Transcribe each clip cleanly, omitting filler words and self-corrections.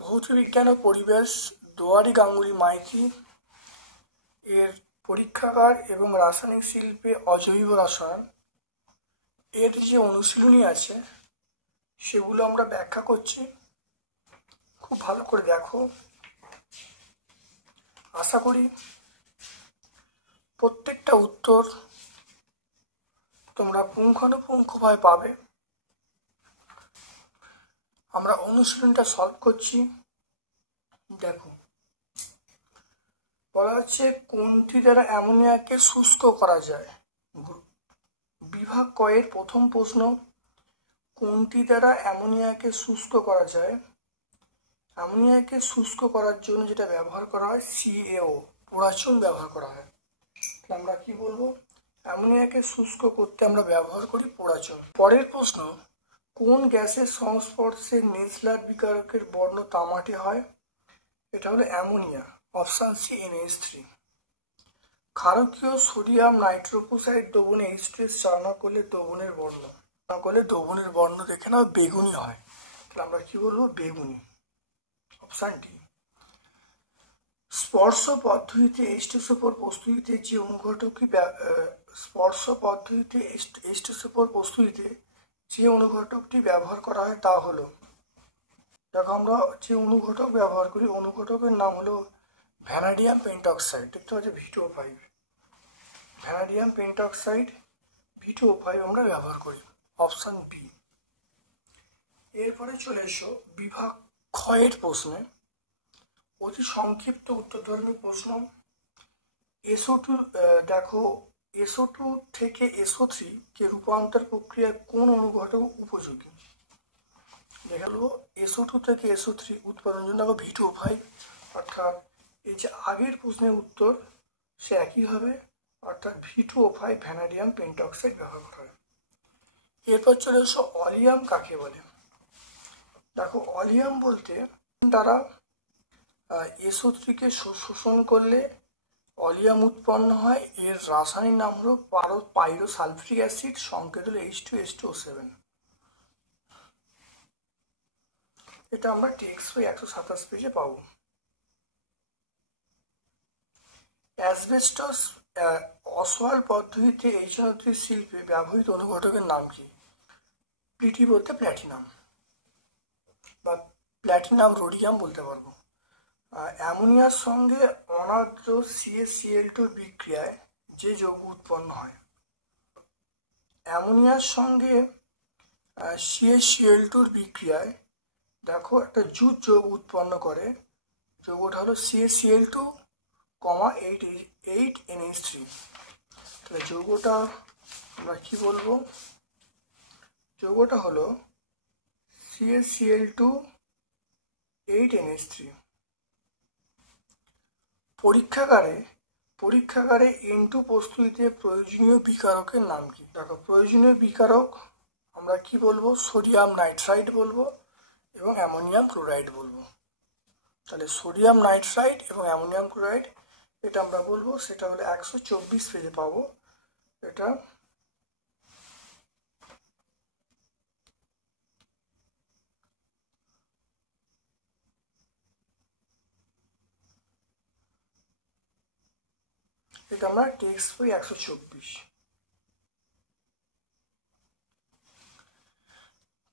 ভৌতবিজ্ঞান ও পরিবেশ, দুয়ারি গাঙ্গুলি মাইতি এর পরীক্ষাগার এবং রাসায়নিক শিল্পে অজৈব রসায়ন এর যে অনুশীলনী আছে সেগুলো আমরা ব্যাখ্যা করছি। খুব ভালো করে দেখো, আশা করি প্রত্যেকটা উত্তর তোমরা পুঙ্খানুপুঙ্খভাবে পাবে। আমরা অনুশীলনটা সলভ করছি। দেখো, বলা হচ্ছে কোনটি দ্বারা অ্যামোনিয়াকে শুষ্ক করা যায়। বিভাগ ক এর প্রথম প্রশ্ন, কোনটি দ্বারা অ্যামোনিয়াকে শুষ্ক করা যায়। অ্যামোনিয়াকে শুষ্ক করার জন্য যেটা ব্যবহার করা হয় CaO, পোড়াচুন ব্যবহার করা হয়। আমরা কি বলবো, অ্যামোনিয়াকে শুষ্ক করতে আমরা ব্যবহার করি পোড়াচুন। পরের প্রশ্ন, কোন গ্যাসের সংস্পর্শে নেসলার বিকারকের বর্ণ তামাটে হয়। এটা হলো অ্যামোনিয়া, অপশান সি NH3। ক্ষারকীয় সোডিয়াম নাইট্রোক্সাইড দ্রবণে H2S চালনা করলে দ্রবণের বর্ণ দেখে নাও বেগুনি হয়। তাহলে আমরা কি বলবো, বেগুনি, অপশান ডি। স্পর্শ পদ্ধতিতে H2SO4 প্রস্তুতিতে যে অনুঘটকটি যে অনুঘটকটি ব্যবহার করা হয় তা হলো, দেখো আমরা যে অনুঘটক ব্যবহার করি অনুঘটকের নাম হলো ভ্যানাডিয়াম পেন্টঅক্সাইড। দেখতে পাচ্ছি V2O5, ভ্যানাডিয়াম পেন্টঅক্সাইড V2O5 আমরা ব্যবহার করি, অপশান বি। এরপরে চলে এসো বিভাগ খ এর প্রশ্নে, অতি সংক্ষিপ্ত উত্তরধর্মী প্রশ্ন। SO2 দেখো, SO2 থেকে SO3 কে রূপান্তর প্রক্রিয়ায় কোন অনুঘটক উপযোগী। দেখা গেল SO2 থেকে SO3 উৎপাদনের জন্য দেখো V2O5, অর্থাৎ এই যে আগের প্রশ্নের উত্তর সে একই হবে, অর্থাৎ V2O5 ভ্যানাডিয়াম পেন্টঅক্সাইড ব্যবহার করা হয়। এরপর চলে এসো অলিয়াম কাকে বলে। দেখো, অলিয়াম বলতে তারা SO3 কে শোষণ করলে অলিয়াম উৎপন্ন হয়। এর রাসায়নিক নাম হলো পাইরোসালফিক অ্যাসিড, সংকেত হলো H2S2O7। এটা আমরা টেক্সট বই 127 পেজে পাবো। অ্যাসবেস্টস অসওয়াল পদ্ধতিতে H3 শিল্পে ব্যবহৃত অনুঘটকের নাম কি। পিটি বলতে প্ল্যাটিনাম বা প্ল্যাটিনাম রোডিয়াম বলতে পারবো। অ্যামোনিয়ার সঙ্গে অনার্দ্র CaCl2 বিক্রিয়ায় যে যৌগ উৎপন্ন হয়। অ্যামোনিয়ার সঙ্গে CaCl2 বিক্রিয়ায় দেখো একটা জুট যৌগ উৎপন্ন করে, যৌগটা হলো CaCl2, 8NH3। তাহলে যৌগটা আমরা কি বলবো, যৌগটা হলো CaCl2, 8NH3। পরীক্ষাগারে N2 প্রস্তুতিতে প্রয়োজনীয় বিকারকের নাম কি। দেখো, প্রয়োজনীয় বিকারক আমরা কি বলবো, সোডিয়াম নাইট্রাইট বলবো এবং অ্যামোনিয়াম ক্লোরাইড বলবো। তাহলে সোডিয়াম নাইট্রাইট এবং অ্যামোনিয়াম ক্লোরাইড এটা আমরা বলবো, সেটা হলো 124 পেজে পাবো। এটা আমরা টেক্সট বই 124।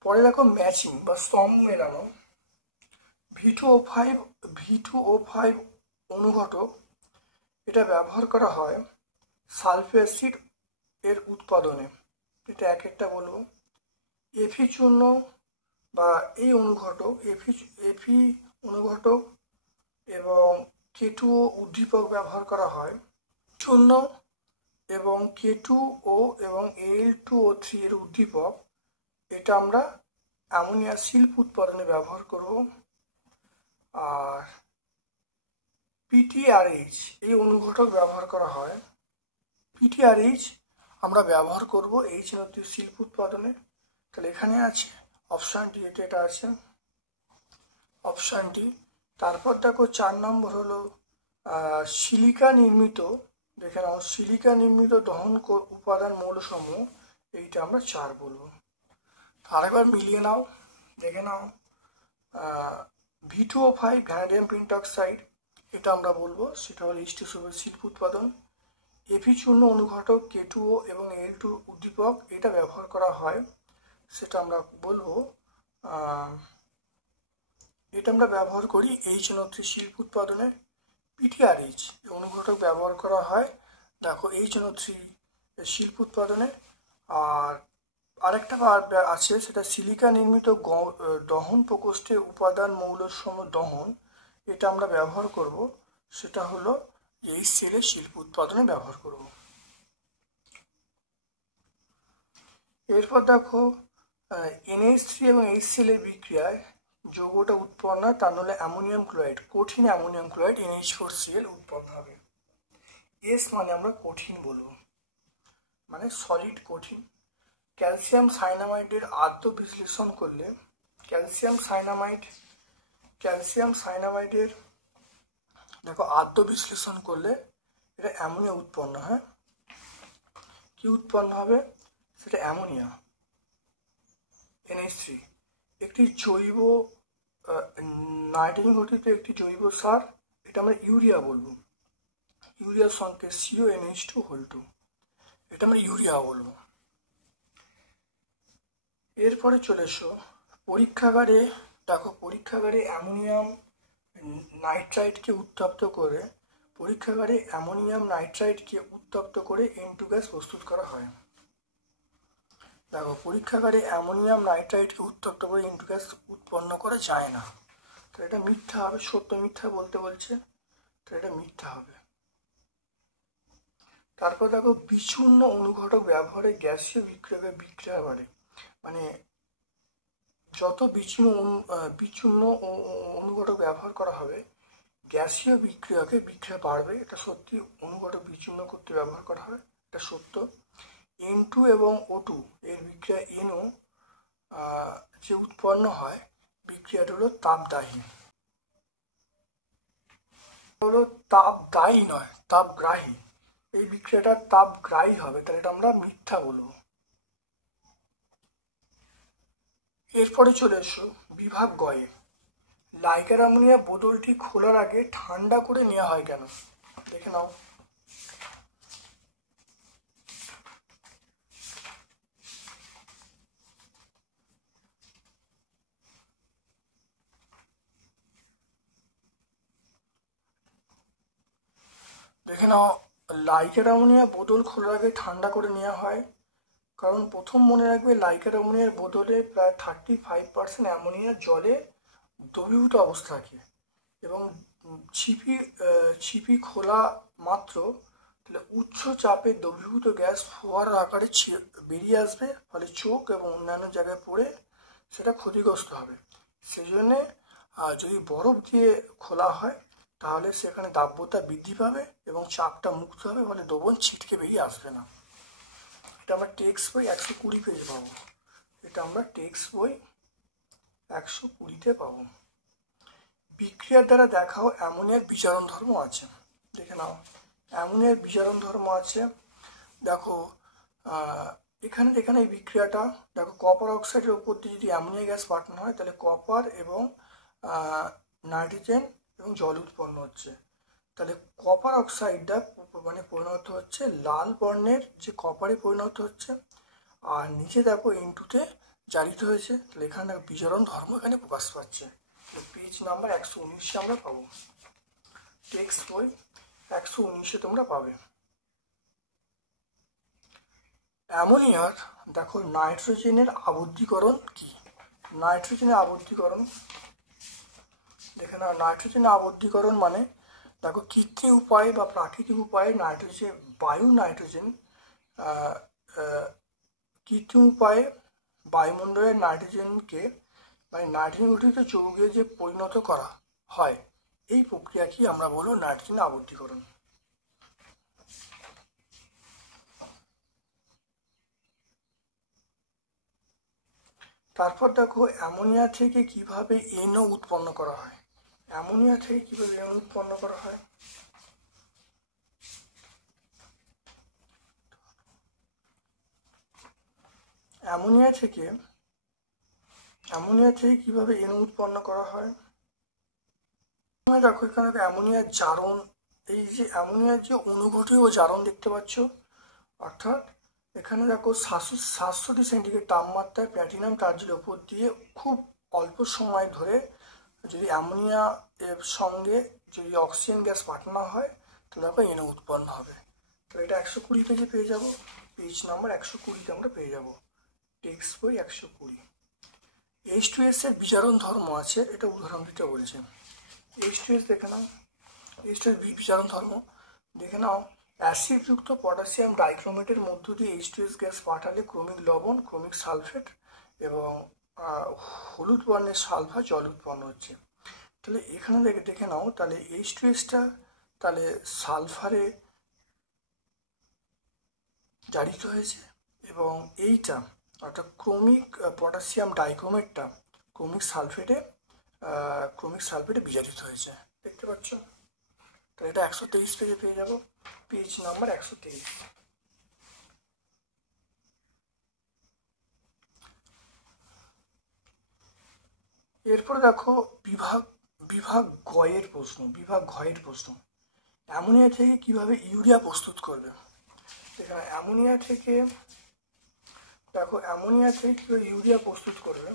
পরে দেখো ম্যাচিং বা স্তম্ভ মেলানো। V2O5 অনুঘটক এটা ব্যবহার করা হয় সালফিউরিক অ্যাসিড এর উৎপাদনে। এটা এক একটা বলবো। এফি চূর্ণ বা এই অনুঘটক এফি অনুঘটক এবং K2O উদ্দীপক ব্যবহার করা হয়। চূর্ণ এবং K2O এবং Al2O3 এর উদ্দীপক এটা আমরা অ্যামোনিয়া শিল্প উৎপাদনে ব্যবহার করব। আর PTRH এই অনুঘটক ব্যবহার করা হয়। PTRH আমরা ব্যবহার করব HNO3 শিল্প উৎপাদনে। তাহলে এখানে আছে অপশান ডি, এটা আছে অপশান ডি। তারপর দেখো 4 নম্বর হলো সিলিকা নির্মিত দেখে নাও সিলিকা নির্মিত দহন উপাদান মৌলসমূহ, এইটা আমরা 4 বলবো। আরেকবার মিলিয়ে নাও, দেখে নাও V2O5 ভ্যানাডিয়াম পেন্টঅক্সাইড, এটা আমরা বলবো সেটা হলো H2SO শিল্প উৎপাদন। এপি চূর্ণ অনুঘটক K2O এবং Al2 উদ্দীপক, এটা ব্যবহার করা হয়, সেটা আমরা বলবো এটা আমরা ব্যবহার করি HNO3 শিল্প উৎপাদনে। PTRH অনুঘটক ব্যবহার করা হয় দেখো HNO3 শিল্প উৎপাদনে। আর আরেকটা আছে, সেটা সিলিকা নির্মিত দহন প্রকোষ্ঠে উপাদান মৌলসমূহ দহন, এটা আমরা ব্যবহার করব, সেটা হলো HCl এর শিল্প উৎপাদনে ব্যবহার করব। এরপর দেখো NH3 এবং HCl এর বিক্রিয়ায় যৌগটা উৎপন্ন হয়, তার হলো অ্যামোনিয়াম ক্লোরাইড, কঠিন অ্যামোনিয়াম ক্লোরাইড NH4Cl উৎপন্ন হবে। S মানে আমরা কঠিন বলবো, মানে সলিড কঠিন। ক্যালসিয়াম সাইনামাইডের আদ্য বিশ্লেষণ করলে, ক্যালসিয়াম সাইনামাইডের দেখো আদ্য বিশ্লেষণ করলে এটা অ্যামোনিয়া উৎপন্ন হয়। কি উৎপন্ন হবে? সেটা অ্যামোনিয়া NH3, একটি জৈব নাইট্রোজেন ঘটিত একটি জৈব সার, এটা আমরা ইউরিয়া বলবো। ইউরিয়ার সংকেত CONH2 এটা আমরা ইউরিয়া বলবো। এরপরে চলে এসো পরীক্ষাগারে, দেখো পরীক্ষাগারে অ্যামোনিয়াম নাইট্রাইটকে উত্তপ্ত করে, N2 গ্যাস প্রস্তুত করা হয়। দেখো পরীক্ষাগারে অ্যামোনিয়াম নাইট্রাইটকে উত্তপ্ত করে N2 গ্যাস উৎপন্ন করা যায় না, তো এটা মিথ্যা হবে। সত্য মিথ্যা বলতে বলছে, তো এটা মিথ্যা হবে। তারপর দেখো বিচূর্ণ অনুঘটক ব্যবহারে গ্যাসীয় বিক্রিয়া বাড়ে, মানে যত বিচূর্ণ অনুঘটক ব্যবহার করা হবে গ্যাসীয় বিক্রিয়া বাড়বে, এটা সত্যি। অনুঘটক বিচূর্ণ করতে ব্যবহার করা হয়, এটা সত্য। N2 এবং O2 এর বিক্রিয়া NO যে উৎপন্ন হয়, বিক্রিয়াটা হলো তাপদাহী, হলো তাপদায়ী নয়, তাপগ্রাহী। এই বিক্রিয়াটা তাপগ্রাহী হবে, তাহলে এটা আমরা মিথ্যা বলবো। এরপরে চলে এসো বিভাগ গয়ে, লাইকার অ্যামোনিয়া বোতলটি খোলার আগে ঠান্ডা করে নেওয়া হয় কেন? দেখে নাও। দেখে নাও, লাইকার অ্যামোনিয়া বোতল খোলার আগে ঠান্ডা করে নেওয়া হয় কারণ প্রথম মনে রাখবে লাইকার অ্যামোনিয়ার বোতলে প্রায় 35% অ্যামোনিয়া জলে দ্রবীভূত অবস্থা থাকে, এবং ছিপি খোলা মাত্র তাহলে উচ্চ চাপে দ্রবীভূত গ্যাস ফোয়ারার আকারে বেরিয়ে আসবে, ফলে চোখ এবং অন্যান্য জায়গায় পড়ে সেটা ক্ষতিগ্রস্ত হবে। সেই জন্যে যদি বরফ দিয়ে খোলা হয় তাহলে সেখানে দাব্যতা বৃদ্ধি পাবে এবং চাপটা মুক্ত হবে, ফলে দ্রবণ ছিটকে বেরিয়ে আসবে না। এটা আমরা টেক্সট বই 120 পেজে পাবো, এটা আমরা টেক্সট বই 120-তে পাবো। বিক্রিয়ার দ্বারা দেখাও অ্যামোনিয়ার বিজারণ ধর্ম আছে। দেখে নাও, অ্যামোনিয়ার বিজারণ ধর্ম আছে। দেখো এখানে এই বিক্রিয়াটা দেখো, কপার অক্সাইডের উপর দিয়ে যদি অ্যামোনিয়া গ্যাস পাঠানো হয় তাহলে কপার এবং নাইট্রোজেন এবং জল উৎপন্ন হচ্ছে। তাহলে কপার অক্সাইডটা মানে পরিণত হচ্ছে লাল বর্ণের, যে কপারে পরিণত হচ্ছে, আর নিচে দেখো N2-তে জারিত হয়েছে। তাহলে এখানে বিজারণ ধর্ম এখানে প্রকাশ পাচ্ছে। পেজ নাম্বার 119-এ আমরা পাবো, টেক্সট বই 119-এ তোমরা পাবে। অ্যামোনিয়ার দেখো নাইট্রোজেনের আবদ্ধীকরণ কি? নাইট্রোজেনের আবদ্ধীকরণ দেখে না, নাইট্রোজেনের আবদ্ধীকরণ মানে দেখো কৃত্রিম উপায়ে বা প্রাকৃতিক উপায়ে নাইট্রোজেন কৃত্রিম উপায়ে বায়ুমণ্ডলের নাইট্রোজেনকে মানে নাইট্রোজেন গঠিত যৌগে যে পরিণত করা হয়, এই প্রক্রিয়াকে আমরা বলবো নাইট্রোজেন আবদ্ধীকরণ। তারপর দেখো অ্যামোনিয়া থেকে কিভাবে NO উৎপন্ন করা হয়। অ্যামোনিয়া থেকে কিভাবে NO উৎপন্ন করা হয়? অ্যামোনিয়া থেকে কিভাবে এনও উৎপন্ন করা হয়। দেখো এখানে অ্যামোনিয়ার জারণ, এই যে অ্যামোনিয়ার যে অনুঘটীয় জারণ দেখতে পাচ্ছ, অর্থাৎ এখানে দেখো 700°C তাপমাত্রায় প্ল্যাটিনাম টার্জির ওপর দিয়ে খুব অল্প সময় ধরে যদি অ্যামোনিয়া এর সঙ্গে যদি অক্সিজেন গ্যাস পাঠানো হয় তাহলে দেখো এনও উৎপন্ন হবে। তো এটা 120 পেজে পেয়ে যাব, পেজ নাম্বার 120তে আমরা পেয়ে যাব, টেক্সট বই 120। H2S এর বিজারণ ধর্ম আছে, এটা উদাহরণ দিতে বলছে। H2S দেখে নাও, H2S বিজারণ ধর্ম দেখে নাও। অ্যাসিডযুক্ত পটাশিয়াম ডাইক্রোমেটের মধ্য দিয়ে H2S গ্যাস পাঠালে ক্রমিক লবণ, ক্রমিক সালফেট এবং হলুদ বর্ণের সালফার জল উৎপন্ন হচ্ছে। তাহলে এখানে দেখে নাও, তাহলে H2Sটা তাহলে সালফারে জারিত হয়েছে এবং এইটা অর্থাৎ ক্রমিক পটাশিয়াম ডাইক্রোমেটটা ক্রমিক সালফেটে বিজারিত হয়েছে, দেখতে পাচ্ছ। তো এটা 123 পেজে পেয়ে যাব, পেজ নাম্বার 123। এরপরে দেখো বিভাগ ঘয়ের প্রশ্ন, অ্যামোনিয়া থেকে কিভাবে ইউরিয়া প্রস্তুত করবে। এখানে অ্যামোনিয়া থেকে কিভাবে ইউরিয়া প্রস্তুত করবে।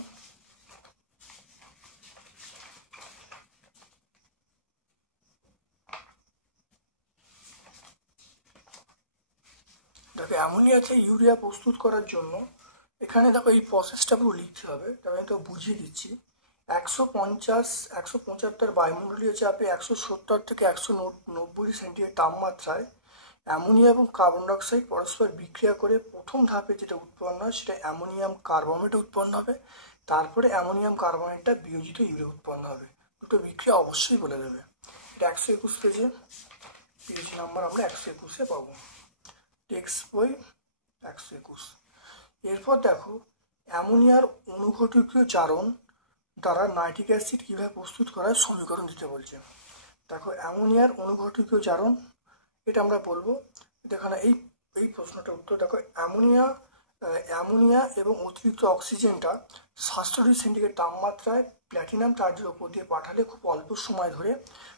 দেখো অ্যামোনিয়া থেকে ইউরিয়া প্রস্তুত করার জন্য এখানে দেখো এই প্রসেসটা পুরো লিখতে হবে, তবে আমি তো বুঝিয়ে দিচ্ছি। 175 বায়ুমণ্ডলীয় চাপে 170 থেকে 190°C তাপমাত্রায় অ্যামোনিয়া এবং কার্বন ডাইঅক্সাইড পরস্পর বিক্রিয়া করে প্রথম ধাপে যেটা উৎপন্ন হয় সেটা অ্যামোনিয়াম কার্বনেট উৎপন্ন হবে। তারপরে অ্যামোনিয়াম কার্বনেটটা বিয়োজিত ইউরিয়া উৎপন্ন হবে। দুটো বিক্রিয়া অবশ্যই বলে দেবে। এটা 121 পেজে, পেজ নাম্বার আমরা 121-এ পাবো, টেক্সট বই 121। এরপর দেখো অ্যামোনিয়ার অনুঘটকীয় জারণ দ্বারা নাইট্রিক অ্যাসিড কীভাবে প্রস্তুত করা হয় সমীকরণ দিতে বলছে। দেখো অ্যামোনিয়ার অনুঘটকীয় জারণ এটা আমরা বলবো। দেখানো এই প্রশ্নটার উত্তর দেখো, অ্যামোনিয়া এবং অতিরিক্ত অক্সিজেনটা 700°C তাপমাত্রায় প্ল্যাটিনাম টার্জের ওপর দিয়ে পাঠালে খুব অল্প সময় ধরে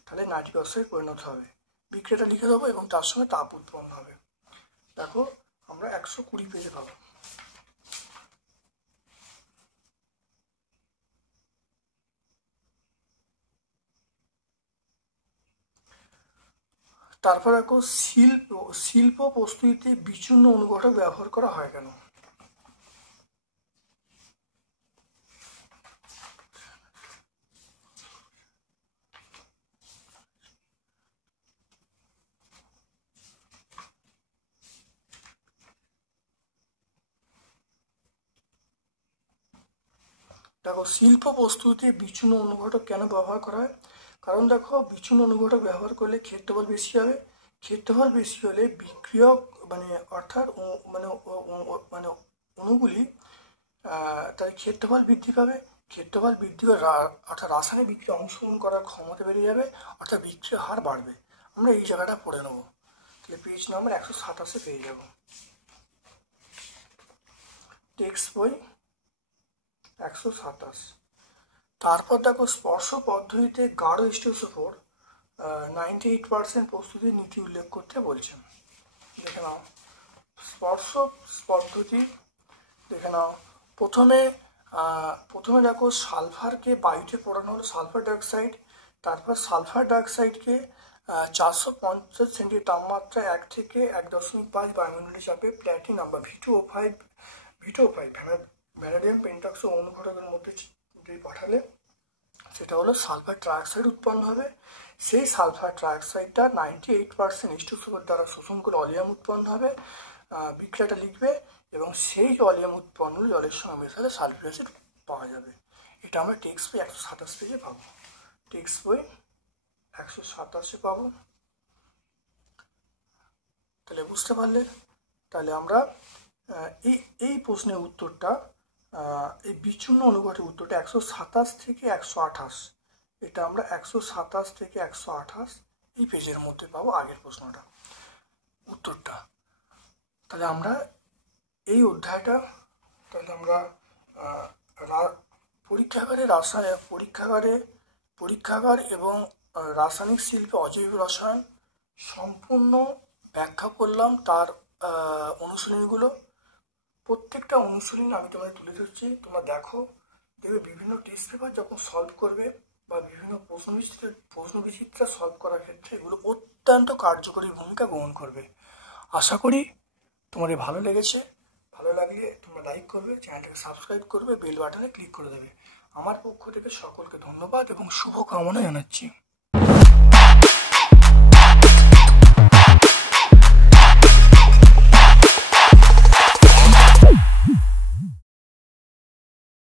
তাহলে নাইট্রিক অক্সাইড পরিণত হবে। বিক্রিয়াটা লিখে দেবো এবং তার সঙ্গে তাপ উৎপন্ন হবে। দেখো আমরা 120 পেজে পাবো। তারপর দেখো শিল্প প্রস্তুতিতে বিচ্ছিন্ন অনুঘটক ব্যবহার করা হয় কেন। দেখো শিল্প প্রস্তুতিতে বিচ্ছিন্ন অনুঘটক কেন ব্যবহার করা হয়, কারণ দেখো বিচ্ছিন্ন অনুঘটক ব্যবহার করলে ক্ষেত্রফল বেশি হবে। ক্ষেত্রফল বেশি হলে বিক্রিয়ক অর্থাৎ অণুগুলি তার ক্ষেত্রফল বৃদ্ধি পাবে। ক্ষেত্রফল বৃদ্ধি করে অর্থাৎ রাসায়নিক বিক্রিয়া অংশগ্রহণ করার ক্ষমতা বেড়ে যাবে, অর্থাৎ বিক্রিয়ার হার বাড়বে। আমরা এই জায়গাটা পড়ে নেবো, তাহলে পেজ নাম্বার 127-এ পেয়ে যাব, টেক্সট বই 127। তারপর দেখো স্পর্শ পদ্ধতিতে গাঢ় স্টোসোফোর 98% প্রস্তুতির নীতি উল্লেখ করতে বলছেন। দেখে নাও স্পর্শ পদ্ধতি, দেখে নাও প্রথমে দেখো সালফারকে বায়ুতে পড়ানো হলো সালফার ডাইঅক্সাইড। তারপর সালফার ডাইঅক্সাইডকে 450°C তাপমাত্রায় 1 থেকে 1.5 বায়ুমণ্ডলীয় চাপে প্ল্যাটিনাম বা V2O5 ভ্যানাডিয়াম পেন্টক্সাইড অনুঘটকের মধ্যে দিয়ে পাঠালে সেটা হলো সালফার ট্রাইঅক্সাইড উৎপন্ন হবে। সেই সালফার ট্রাইঅক্সাইডটা 98% স্টোসোফোর দ্বারা শোষণ করে অলিয়াম উৎপন্ন হবে। বিক্রিয়াটা লিখবে এবং সেই অলিয়াম উৎপন্ন জলের সঙ্গে মেশালে সালফিউরিক অ্যাসিড পাওয়া যাবে। এটা আমরা টেক্সট বই 127 পেজে পাবো, টেক্সট বই 127-এ পাবো। তাহলে বুঝতে পারলে, তাহলে আমরা এই প্রশ্নের উত্তরটা, এই বিচ্ছিন্ন অনুঘটের উত্তরটা 127 থেকে 128, এটা আমরা 127 থেকে 128 এই পেজের মধ্যে পাবো আগের প্রশ্নটা উত্তরটা। তাহলে আমরা এই অধ্যায়টা তাহলে আমরা পরীক্ষাগার এবং রাসায়নিক শিল্পে অজৈব রসায়ন সম্পূর্ণ ব্যাখ্যা করলাম। তার অনুশীলনীগুলো, প্রত্যেকটা অনুশীলনী আমি তোমাদের তুলে ধরছি, তোমরা দেখো। দেখবে বিভিন্ন টেস্ট পেপার যখন সলভ করবে বা বিভিন্ন প্রশ্নবিচিত্রা সলভ করার ক্ষেত্রে এগুলো অত্যন্ত কার্যকরী ভূমিকা গ্রহণ করবে। আশা করি তোমাদের ভালো লেগেছে। ভালো লাগলে তোমরা লাইক করবে, চ্যানেলটাকে সাবস্ক্রাইব করবে, বেল বাটনে ক্লিক করে দেবে। আমার পক্ষ থেকে সকলকে ধন্যবাদ এবং শুভকামনা জানাচ্ছি।